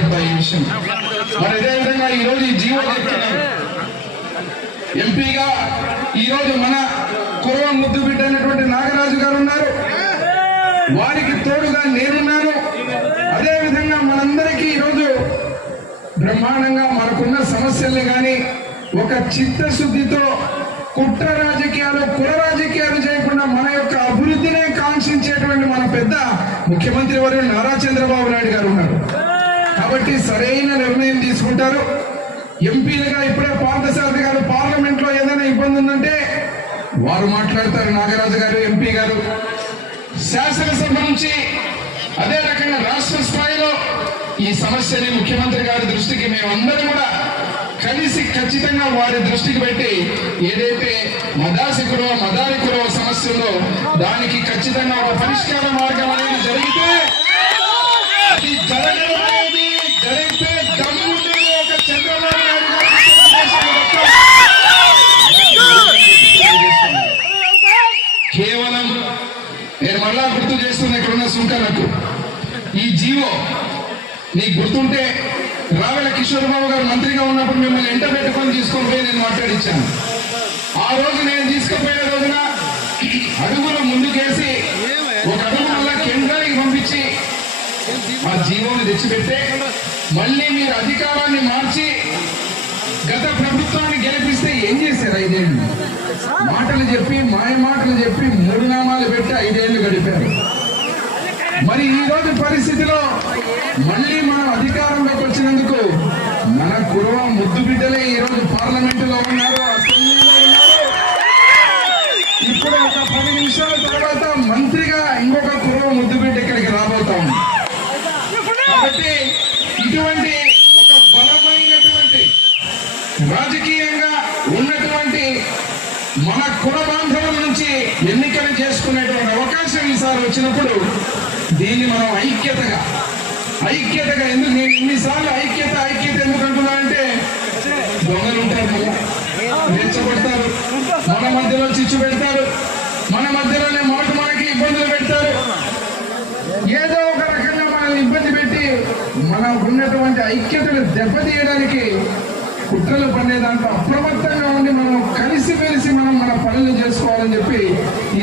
చెప్తా ఈ విషయం. మరి అదేవిధంగా ఈరోజు ఈ జీవో ఎంపీగా ఈరోజు మన కురవ ముద్దు బిడ్డ అయినటువంటి నాగరాజు గారు ఉన్నారు. వారికి తోడుగా నేనున్నాను. అదేవిధంగా మనందరికీ ఈరోజు బ్రహ్మాండంగా మనకున్న సమస్యల్ని కానీ ఒక చిత్తశుద్ధితో కుట్ర రాజకీయాలు కుల రాజకీయాలు చేయకుండా మన యొక్క అభివృద్ధినే కాంక్షించేటువంటి మన పెద్ద ముఖ్యమంత్రి వర్యులు నారా చంద్రబాబు నాయుడు గారు ఉన్నారు. కాబట్టి సరైన నిర్ణయం తీసుకుంటారు. ఎంపీలుగా ఇప్పుడే పార్థసారథి గారు పార్లమెంట్ లో ఏదైనా ఇబ్బంది ఉందంటే వారు మాట్లాడతారు. నాగరాజు గారు ఎంపీ గారు శాసనసభ నుంచి అదే రకంగా రాష్ట్ర స్థాయిలో ఈ సమస్యని ముఖ్యమంత్రి గారి దృష్టికి మేమందరం కూడా కలిసి ఖచ్చితంగా వారి దృష్టికి పెట్టి ఏదైతే మదారి కురవ సమస్య ఉందో దానికి ఖచ్చితంగా ఒక పరిష్కార మార్గం అనేది జరిగితే అది జరిగితే దమ్ముంటుంది ఒక చంద్రబాబు కేవలం నేను మళ్ళా గుర్తు చేస్తున్న ఇక్కడున్న సుంకలకు ఈ జీవో నీకు గుర్తుంటే రావెల కిషోర్ బాబు గారు మంత్రిగా ఉన్నప్పుడు మిమ్మల్ని ఎంట పెట్టుకొని తీసుకొని పోయి నేను మాట్లాడించాను. ఆ రోజు నేను తీసుకుపోయిన రోజున అడుగులు ముందుకేసి ఒక అడుగు మళ్ళా కేంద్రానికి పంపించి ఆ జీవోని తెచ్చిపెట్టే మళ్ళీ మీరు అధికారాన్ని మార్చి గత ప్రభుత్వాన్ని గెలిపిస్తే ఏం చేశారు? 5 ఏళ్ళు మాటలు చెప్పి మాయ మాటలు చెప్పి 3 నామాలు పెట్టి 5 ఏళ్ళు గడిపారు. మరి ఈ రోజు పరిస్థితిలో మళ్ళీ మనం అధికారంలోకి వచ్చినందుకు మన కురవ ముద్దు బిడ్డలే ఈ రోజు పార్లమెంటులో ఉన్నారు, అసెంబ్లీలో ఉన్నారు. ఇప్పుడు ఒక 10 నిమిషాల తర్వాత మంత్రిగా ఇంకొక కురవ ముద్దు బిడ్డ ఇక్కడికి రాబోతాం. కాబట్టి ఇటువంటి ఒక బలమైనటువంటి రాజకీయంగా ఉన్నటువంటి మన కుల బాంధవుల నుంచి ఎన్నికలు చేసుకునేటువంటి అవకాశం ఈసారి వచ్చినప్పుడు దీన్ని మనం ఐక్యతగా ఎందుకు నేను ఇన్నిసార్లు ఐక్యత ఎందుకు అంటున్నానంటే దొంగలు ఉంటారు, రెచ్చగొడతారు, మన మధ్యలో చిచ్చు పెడతారు, మన మధ్యలోనే మనకి ఇబ్బందులు పెడతారు. ఏదో ఒక రకంగా మనల్ని ఇబ్బంది పెట్టి మనం ఉన్నటువంటి ఐక్యతను దెబ్బతీయడానికి కుట్రలు పడే దాంట్లో అప్రమత్తంగా ఉండి మనం కలిసిమెలిసి మనం మన పనులు చేసుకోవాలని చెప్పి ఈ